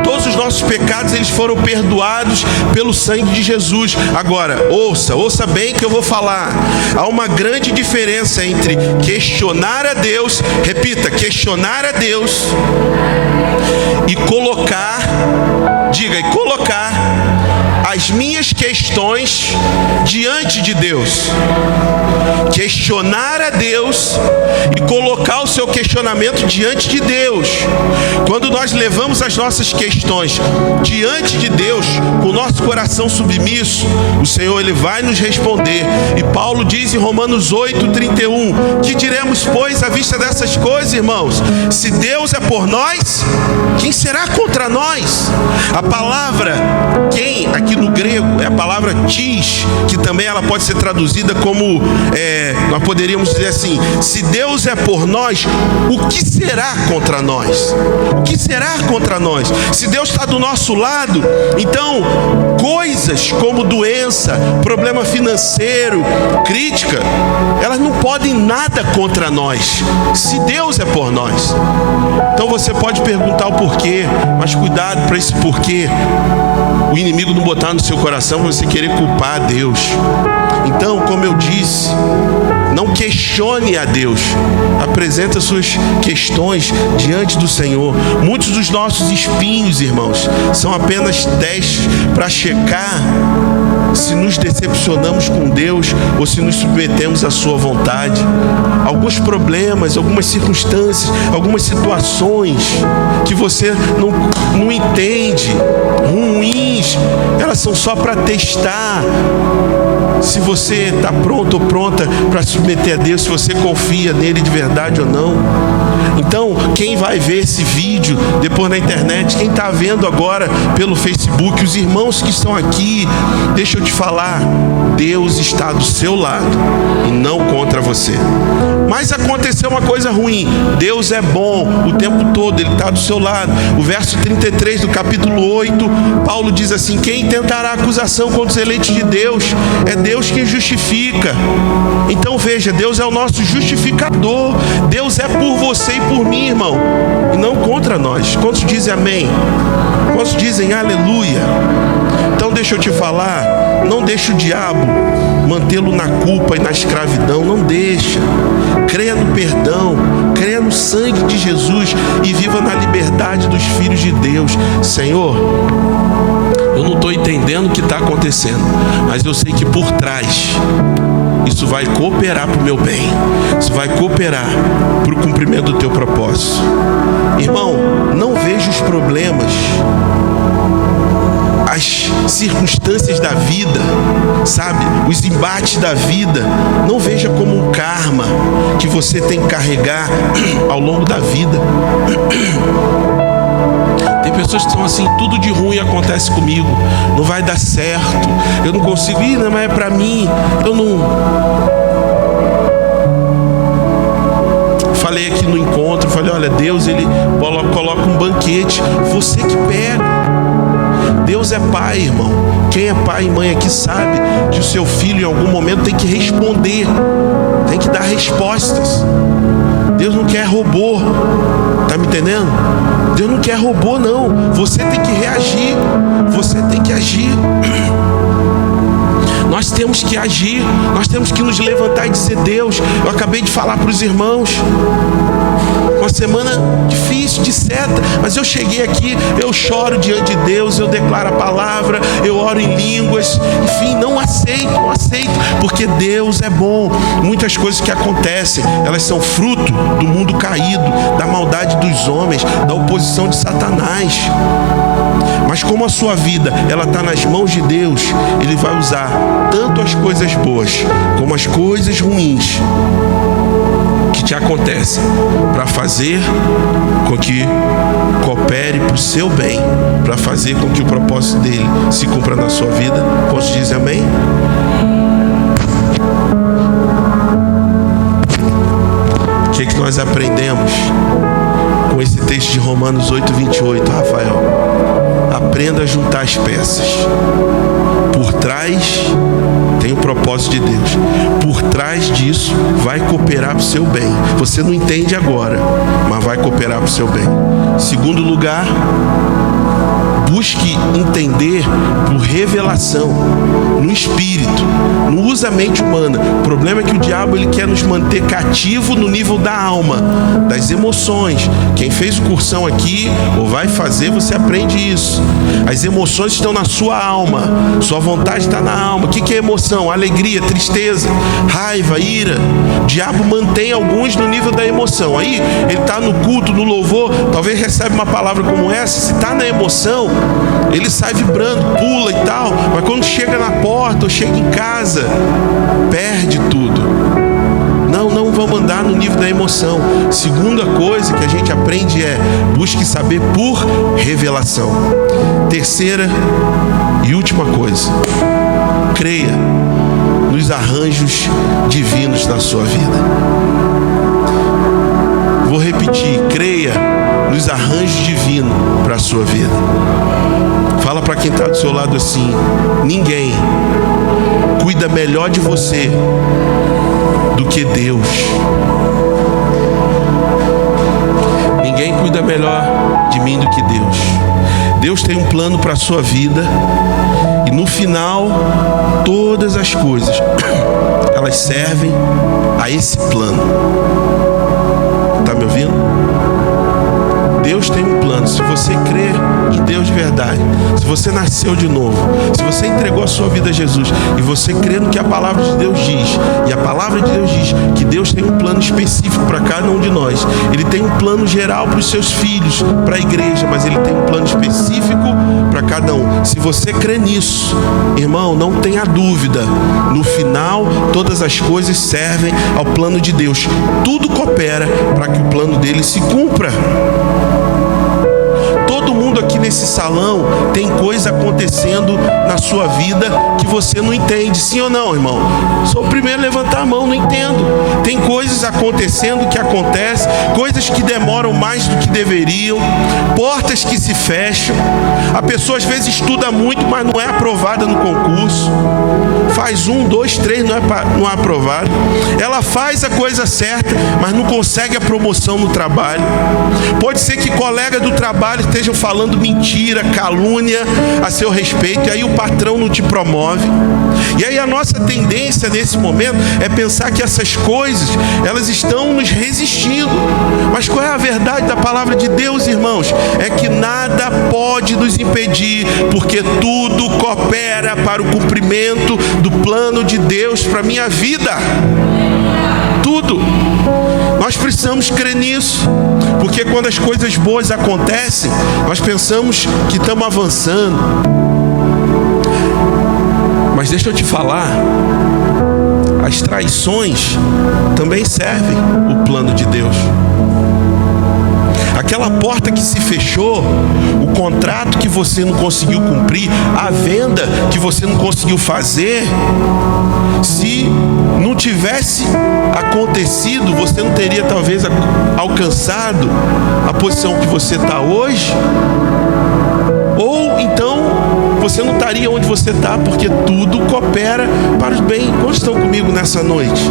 Todos os nossos pecados, eles foram perdoados pelo sangue de Jesus. Agora, ouça bem que eu vou falar. Há uma grande diferença entre questionar a Deus, repita, questionar a Deus, e colocar as minhas questões diante de Deus. Questionar a Deus e colocar o seu questionamento diante de Deus. Quando nós levamos as nossas questões diante de Deus, com o nosso coração submisso, o Senhor, Ele vai nos responder. E Paulo diz em Romanos 8, 31, que diremos, pois, à vista dessas coisas, irmãos? Se Deus é por nós, quem será contra nós? A palavra quem, aqui no grego, é a palavra tis, que também ela pode ser traduzida como, nós poderíamos dizer assim: se Deus é por nós, o que será contra nós? O que será contra nós? Se Deus está do nosso lado, então coisas como doença, problema financeiro, crítica, elas não podem nada contra nós, se Deus é por nós. Então você pode perguntar o porquê, mas cuidado para esse porquê o inimigo não botar no seu coração para você querer culpar a Deus. Então, como eu disse, não questione a Deus. Apresenta suas questões diante do Senhor. Muitos dos nossos espinhos, irmãos, são apenas testes para checar se nos decepcionamos com Deus ou se nos submetemos à sua vontade. Alguns problemas, algumas circunstâncias, algumas situações que você não entende, ruins, elas são só para testar se você está pronto ou pronta para submeter a Deus, se você confia nele de verdade ou não. Então, quem vai ver esse vídeo depois na internet, quem está vendo agora pelo Facebook, os irmãos que estão aqui, deixa eu te falar, Deus está do seu lado e não contra você. Mas aconteceu uma coisa ruim. Deus é bom o tempo todo, Ele está do seu lado. O verso 33 do capítulo 8, Paulo diz assim: quem tentará acusação contra os eleitos de Deus? É Deus quem justifica. Então veja, Deus é o nosso justificador. Deus é por você e por mim, irmão, e não contra nós. Quantos dizem amém? Quantos dizem aleluia? Então deixa eu te falar, não deixa o diabo mantê-lo na culpa e na escravidão, não deixa. Creia no perdão, creia no sangue de Jesus e viva na liberdade dos filhos de Deus. Senhor, eu não estou entendendo o que está acontecendo, mas eu sei que por trás isso vai cooperar para o meu bem, isso vai cooperar para o cumprimento do teu propósito. Irmão, não veja os problemas, as circunstâncias da vida, sabe, os embates da vida, não veja como um karma que você tem que carregar ao longo da vida. Tem pessoas que são assim: tudo de ruim acontece comigo, não vai dar certo, eu não consigo ir, não é pra mim, eu não... Falei aqui no encontro, falei: olha, Deus, Ele coloca um banquete, você que pega. Deus é pai, irmão. Quem é pai e mãe aqui sabe que o seu filho em algum momento tem que responder, tem que dar respostas. Deus não quer robô, tá me entendendo? Deus não quer robô, não. Você tem que reagir, você tem que agir. Nós temos que agir, nós temos que nos levantar e dizer: Deus, eu acabei de falar para os irmãos, uma semana difícil de seta, mas eu cheguei aqui, eu choro diante de Deus, eu declaro a palavra, eu oro em línguas, enfim, não aceito, porque Deus é bom. Muitas coisas que acontecem, elas são fruto do mundo caído, da maldade dos homens, da oposição de Satanás. Mas como a sua vida, ela está nas mãos de Deus, Ele vai usar tanto as coisas boas como as coisas ruins que te acontecem para fazer com que coopere para o seu bem, para fazer com que o propósito dele se cumpra na sua vida. Posso dizer amém? O que nós aprendemos com esse texto de Romanos 8:28, Rafael? Aprenda a juntar as peças. Por trás tem o propósito de Deus. Por trás disso vai cooperar para o seu bem. Você não entende agora, mas vai cooperar para o seu bem. Segundo lugar, busque entender por revelação, no espírito. Não usa a mente humana. O problema é que o diabo, ele quer nos manter cativo no nível da alma, das emoções. Quem fez o cursão aqui, ou vai fazer, você aprende isso. As emoções estão na sua alma. Sua vontade está na alma. O que é emoção? Alegria, tristeza, raiva, ira. O diabo mantém alguns no nível da emoção. Aí, ele está no culto, no louvor, talvez recebe uma palavra como essa. Se está na emoção, ele sai vibrando, pula e tal, mas quando chega na porta ou chega em casa, perde tudo. Não vamos andar no nível da emoção. Segunda coisa que a gente aprende é: busque saber por revelação. Terceira e última coisa: creia nos arranjos divinos na sua vida. Vou repetir: creia nos arranjos divinos para a sua vida. Fala para quem está do seu lado assim: ninguém cuida melhor de você do que Deus. Ninguém cuida melhor de mim do que Deus. Deus tem um plano para a sua vida, e no final todas as coisas elas servem a esse plano. Tá me ouvindo? Deus tem um plano. Se você crer em Deus de verdade, se você nasceu de novo, se você entregou a sua vida a Jesus e você crê no que a palavra de Deus diz, e a palavra de Deus diz que Deus tem um plano específico para cada um de nós. Ele tem um plano geral para os seus filhos, para a igreja, mas Ele tem um plano específico para para cada um. Se você crê nisso, irmão, não tenha dúvida. No final, todas as coisas servem ao plano de Deus. Tudo coopera para que o plano dele se cumpra. Todo mundo aqui nesse salão tem coisa acontecendo na sua vida que você não entende. Sim ou não, irmão? Sou o primeiro a levantar a mão, não entendo. Tem coisas acontecendo que acontecem, coisas que demoram mais do que deveriam, portas que se fecham. A pessoa às vezes estuda muito, mas não é aprovada no concurso. Faz 1, 2, 3, não é aprovado. Ela faz a coisa certa, mas não consegue a promoção no trabalho. Pode ser que colega do trabalho estejam falando mentira, calúnia a seu respeito, e aí o patrão não te promove. E aí a nossa tendência nesse momento é pensar que essas coisas, elas estão nos resistindo. Mas qual é a verdade da palavra de Deus, irmãos? É que nada pode nos impedir, porque tudo coopera para o cumprimento do plano de Deus para a minha vida. Tudo. Nós precisamos crer nisso, porque quando as coisas boas acontecem, nós pensamos que estamos avançando. Mas deixa eu te falar, as traições também servem o plano de Deus. Aquela porta que se fechou, o contrato que você não conseguiu cumprir, a venda que você não conseguiu fazer, se não tivesse acontecido, você não teria talvez alcançado a posição que você está hoje, ou então você não estaria onde você está, porque tudo coopera para o bem. Quantos estão comigo nessa noite?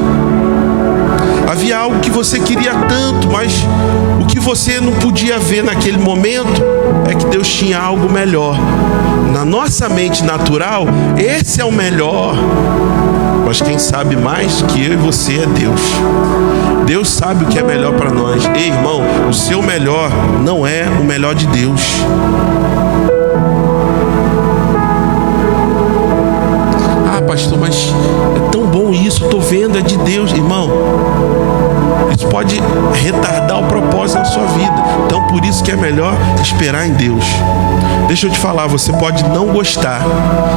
Havia algo que você queria tanto, mas o que você não podia ver naquele momento é que Deus tinha algo melhor. Na nossa mente natural, esse é o melhor. Mas quem sabe mais que eu e você é Deus. Deus sabe o que é melhor para nós. Ei, irmão, o seu melhor não é o melhor de Deus. Ah, pastor, mas é tão bom isso, estou vendo, é de Deus. Irmão, isso pode retardar o propósito da sua vida. Então, por isso que é melhor esperar em Deus. Deixa eu te falar, você pode não gostar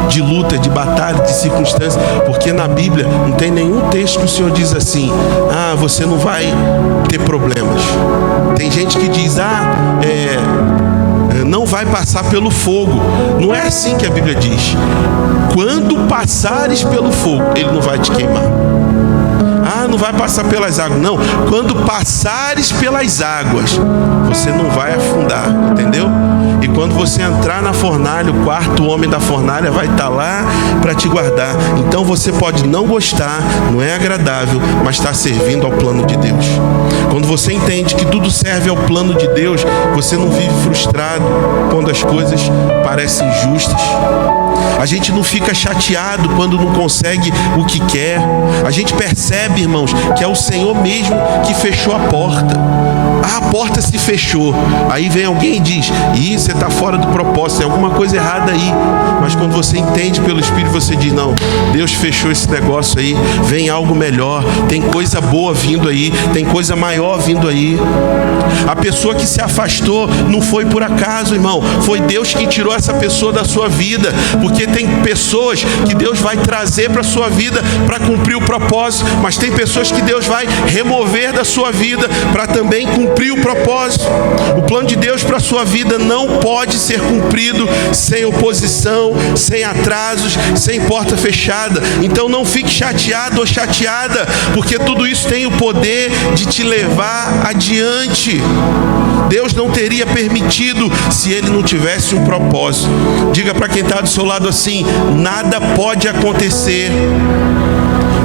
de luta, de batalha, de circunstâncias, porque na Bíblia não tem nenhum texto que o Senhor diz assim: ah, você não vai ter problemas. Tem gente que diz: não vai passar pelo fogo. Não é assim que a Bíblia diz. Quando passares pelo fogo, ele não vai te queimar. Ah, não vai passar pelas águas. Não, quando passares pelas águas, você não vai afundar, entendeu? E quando você entrar na fornalha, o quarto homem da fornalha vai estar lá para te guardar. Então você pode não gostar, não é agradável, mas está servindo ao plano de Deus. Quando você entende que tudo serve ao plano de Deus, você não vive frustrado quando as coisas parecem justas. A gente não fica chateado quando não consegue o que quer. A gente percebe, irmãos, que é o Senhor mesmo que fechou a porta. A porta se fechou. Aí vem alguém e diz: ih, você está fora do propósito, tem alguma coisa errada aí. Mas quando você entende pelo Espírito, você diz: não, Deus fechou esse negócio aí, vem algo melhor, tem coisa boa vindo aí, tem coisa maior vindo aí. A pessoa que se afastou não foi por acaso, irmão, foi Deus que tirou essa pessoa da sua vida, porque tem pessoas que Deus vai trazer para a sua vida para cumprir o propósito, mas tem pessoas que Deus vai remover da sua vida para também cumprir o propósito. O plano de Deus para a sua vida não pode ser cumprido sem oposição, sem atrasos, sem porta fechada. Então não fique chateado ou chateada, porque tudo isso tem o poder de te levar adiante. Deus não teria permitido se Ele não tivesse um propósito. Diga para quem está do seu lado assim: nada pode acontecer.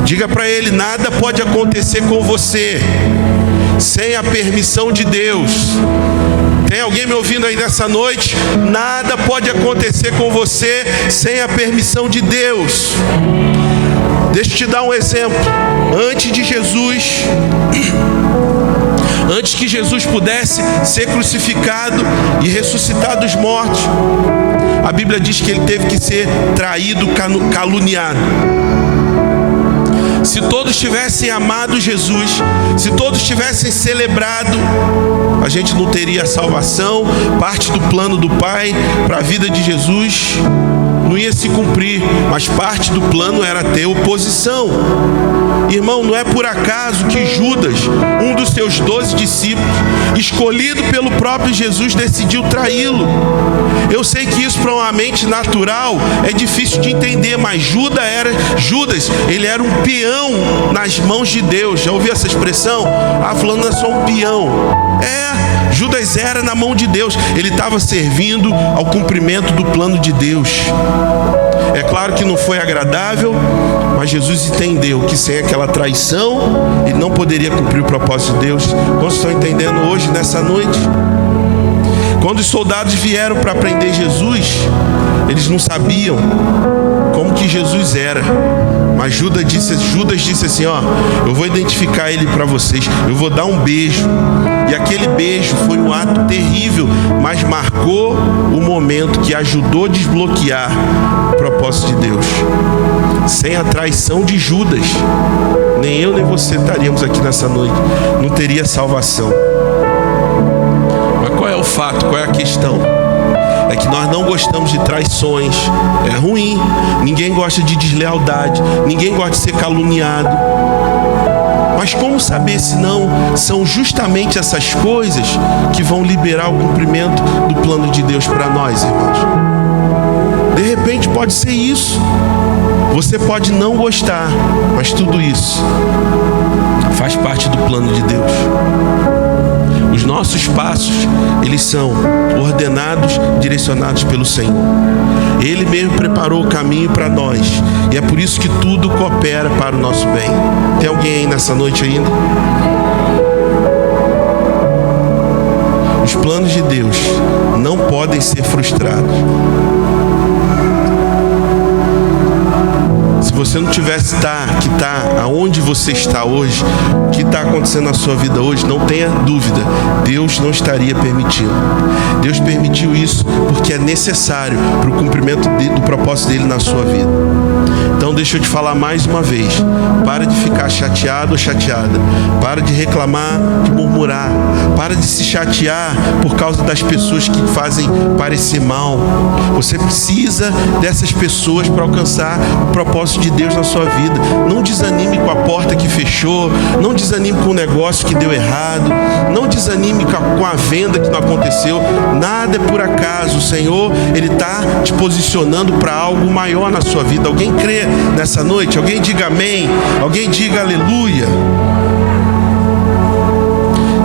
Diga para ele: nada pode acontecer com você sem a permissão de Deus. Tem alguém me ouvindo aí nessa noite? Nada pode acontecer com você sem a permissão de Deus. Deixa eu te dar um exemplo. Antes que Jesus pudesse ser crucificado e ressuscitar dos mortos, a Bíblia diz que ele teve que ser traído, caluniado. Se todos tivessem amado Jesus, se todos tivessem celebrado, a a gente não teria salvação, parte do plano do Pai para a vida de Jesus não ia se cumprir, mas parte do plano era ter oposição. Irmão, não é por acaso que Judas, um dos seus 12 discípulos, escolhido pelo próprio Jesus, decidiu traí-lo. Eu sei que isso para uma mente natural é difícil de entender, mas Judas, ele era um peão nas mãos de Deus. Já ouviu essa expressão? Fulano é só um peão. Judas era na mão de Deus. Ele estava servindo ao cumprimento do plano de Deus. É claro que não foi agradável, mas Jesus entendeu que sem aquela traição, ele não poderia cumprir o propósito de Deus. Quantos estão entendendo hoje, nessa noite? Quando os soldados vieram para prender Jesus, eles não sabiam como que Jesus era. Mas Judas disse assim, eu vou identificar ele para vocês, eu vou dar um beijo. E aquele beijo foi um ato terrível, mas marcou o momento que ajudou a desbloquear o propósito de Deus. Sem a traição de Judas, nem eu nem você estaríamos aqui nessa noite, não teria salvação. Mas qual é o fato, qual é a questão? É que nós não gostamos de traições. É ruim. Ninguém gosta de deslealdade. Ninguém gosta de ser caluniado. Mas como saber se não são justamente essas coisas que vão liberar o cumprimento do plano de Deus para nós, irmãos? De repente pode ser isso. Você pode não gostar, mas tudo isso faz parte do plano de Deus. Os nossos passos, eles são ordenados, direcionados pelo Senhor. Ele mesmo preparou o caminho para nós. E é por isso que tudo coopera para o nosso bem. Tem alguém aí nessa noite ainda? Os planos de Deus não podem ser frustrados. Se você não tivesse que está aonde você está hoje, o que está acontecendo na sua vida hoje, não tenha dúvida, Deus não estaria permitindo. Deus permitiu isso porque é necessário para o cumprimento do propósito dele na sua vida. Então deixa eu te falar mais uma vez, para de ficar chateado ou chateada, para de reclamar, de murmurar, para de se chatear por causa das pessoas que fazem parecer mal. Você precisa dessas pessoas para alcançar o propósito de Deus na sua vida. Não desanime com a porta que fechou, não desanime com o negócio que deu errado, não desanime com a venda que não aconteceu. Nada é por acaso. O Senhor, Ele está te posicionando para algo maior na sua vida. Alguém crê nessa noite? Alguém diga amém, alguém diga aleluia.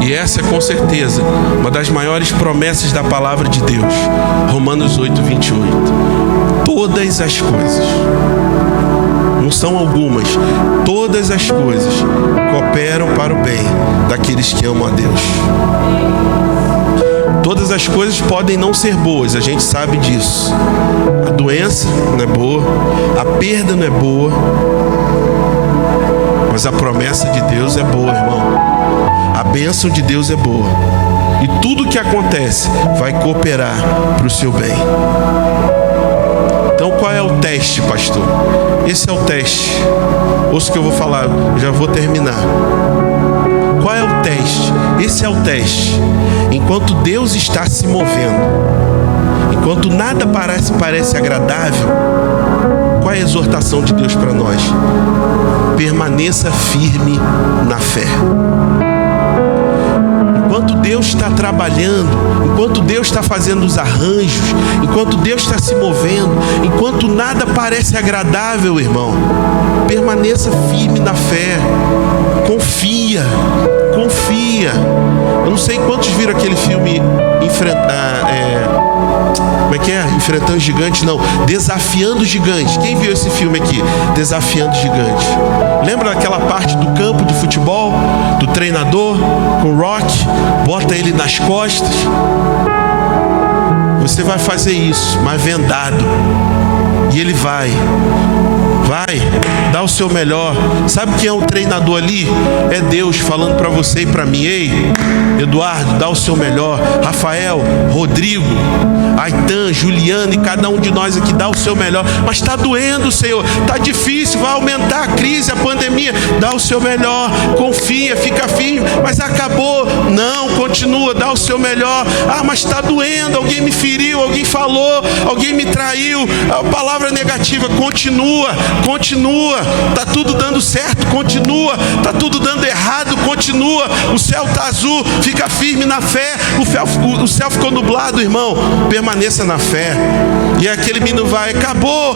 E essa é com certeza uma das maiores promessas da palavra de Deus. Romanos 8:28. Todas as coisas, não são algumas, todas as coisas cooperam para o bem daqueles que amam a Deus. Todas as coisas podem não ser boas, a gente sabe disso. A doença não é boa, a perda não é boa, mas a promessa de Deus é boa, irmão. A bênção de Deus é boa. E tudo que acontece vai cooperar para o seu bem. Então qual é o teste, pastor? Esse é o teste. Ouça o que eu vou falar, eu já vou terminar. Qual é o teste? Esse é o teste. Enquanto Deus está se movendo, enquanto nada parece agradável, qual é a exortação de Deus para nós? Permaneça firme na fé. Enquanto Deus está trabalhando, enquanto Deus está fazendo os arranjos, enquanto Deus está se movendo, enquanto nada parece agradável, irmão, permaneça firme na fé. Confia. Eu não sei quantos viram aquele filme Enfrentando Gigantes, não, Desafiando Gigantes. Quem viu esse filme aqui? Desafiando Gigantes. Lembra daquela parte do campo de futebol, do treinador com o Rock, bota ele nas costas? Você vai fazer isso, mas vendado. E ele vai dar o seu melhor. Sabe quem é o treinador ali? É Deus falando para você e para mim: ei, Eduardo, dá o seu melhor. Rafael, Rodrigo, Aitan, Juliana e cada um de nós aqui, dá o seu melhor. Mas está doendo, Senhor, está difícil, vai aumentar a crise, a pandemia. Dá o seu melhor, confia, fica firme. Mas acabou, não, continua, dá o seu melhor. Ah, mas está doendo, alguém me feriu, alguém falou, alguém me traiu, a palavra negativa. Continua, está tudo dando certo, continua, está tudo dando errado, continua. O céu está azul, fica firme na fé. O céu ficou nublado, irmão, permaneça na fé. E aquele menino vai, acabou.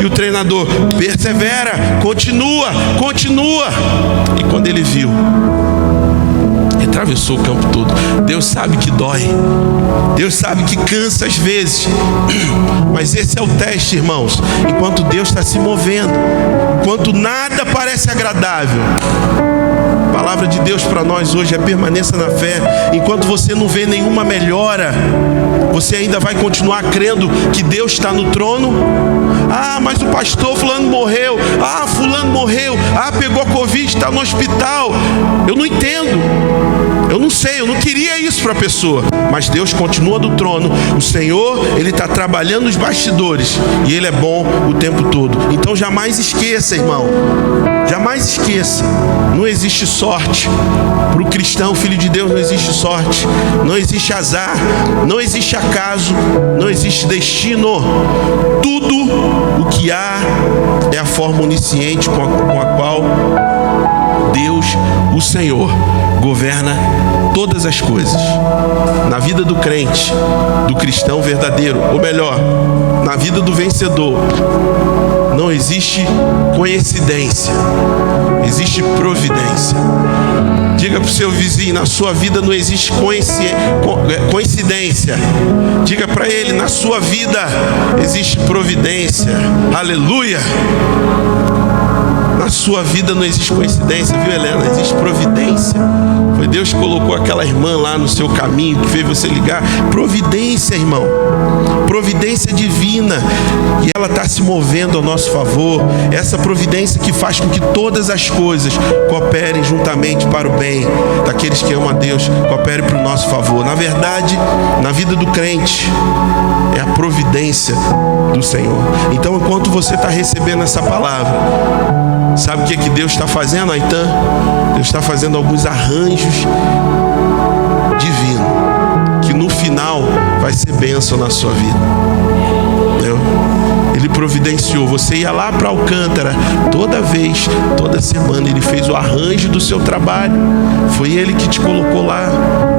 E o treinador, persevera, continua. E quando ele viu, atravessou o campo todo. Deus sabe que dói, Deus sabe que cansa às vezes, mas esse é o teste, irmãos. Enquanto Deus está se movendo, enquanto nada parece agradável, a palavra de Deus para nós hoje é: permaneça na fé. Enquanto você não vê nenhuma melhora, você ainda vai continuar crendo que Deus está no trono. Ah, mas o pastor fulano morreu. Ah, fulano morreu. Ah, pegou Covid, está no hospital. Eu não entendo. Eu não sei, eu não queria isso para a pessoa. Mas Deus continua do trono. O Senhor, Ele está trabalhando nos bastidores. E Ele é bom o tempo todo. Então jamais esqueça, irmão. Jamais esqueça. Não existe sorte. Para o cristão, filho de Deus, não existe sorte. Não existe azar. Não existe acaso. Não existe destino. Tudo o que há é a forma onisciente com a qual Deus, o Senhor, governa todas as coisas. Na vida do crente, do cristão verdadeiro, ou melhor, na vida do vencedor, não existe coincidência, existe providência. Diga para o seu vizinho: na sua vida não existe coincidência. Diga para ele: na sua vida existe providência. Aleluia! Na sua vida não existe coincidência, viu, Helena? Existe providência. Foi Deus que colocou aquela irmã lá no seu caminho, que fez você ligar. Providência, irmão. Providência divina. E ela está se movendo ao nosso favor. Essa providência que faz com que todas as coisas cooperem juntamente para o bem daqueles que amam a Deus, cooperem para o nosso favor. Na verdade, na vida do crente, é a providência do Senhor. Então, enquanto você está recebendo essa palavra, sabe o que Deus está fazendo, Aitan? Deus está fazendo alguns arranjos divinos, que no final vai ser bênção na sua vida. Entendeu? Ele providenciou. Você ia lá para Alcântara toda vez, toda semana. Ele fez o arranjo do seu trabalho. Foi Ele que te colocou lá.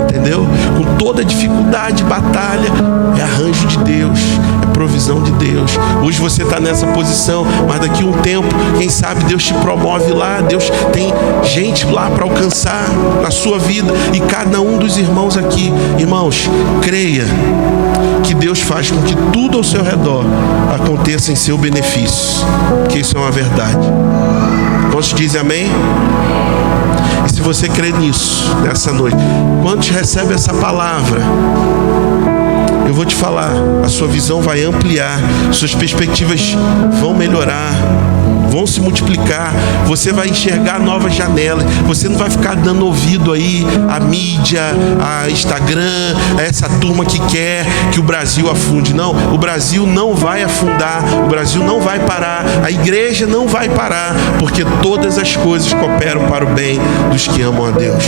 Entendeu? Com toda dificuldade, batalha, é arranjo de Deus, é provisão de Deus. Hoje você está nessa posição, mas daqui a um tempo, quem sabe Deus te promove lá. Deus tem gente lá para alcançar na sua vida. E cada um dos irmãos aqui, irmãos, creia que Deus faz com que tudo ao seu redor aconteça em seu benefício, porque isso é uma verdade. Quantos dizem amém? E se você crê nisso, nessa noite, quantos recebem essa palavra, eu vou te falar, a sua visão vai ampliar, suas perspectivas vão melhorar, vão se multiplicar, você vai enxergar novas janelas, você não vai ficar dando ouvido aí à mídia, a Instagram, a essa turma que quer que o Brasil afunde. Não, o Brasil não vai afundar, o Brasil não vai parar, a igreja não vai parar, porque todas as coisas cooperam para o bem dos que amam a Deus.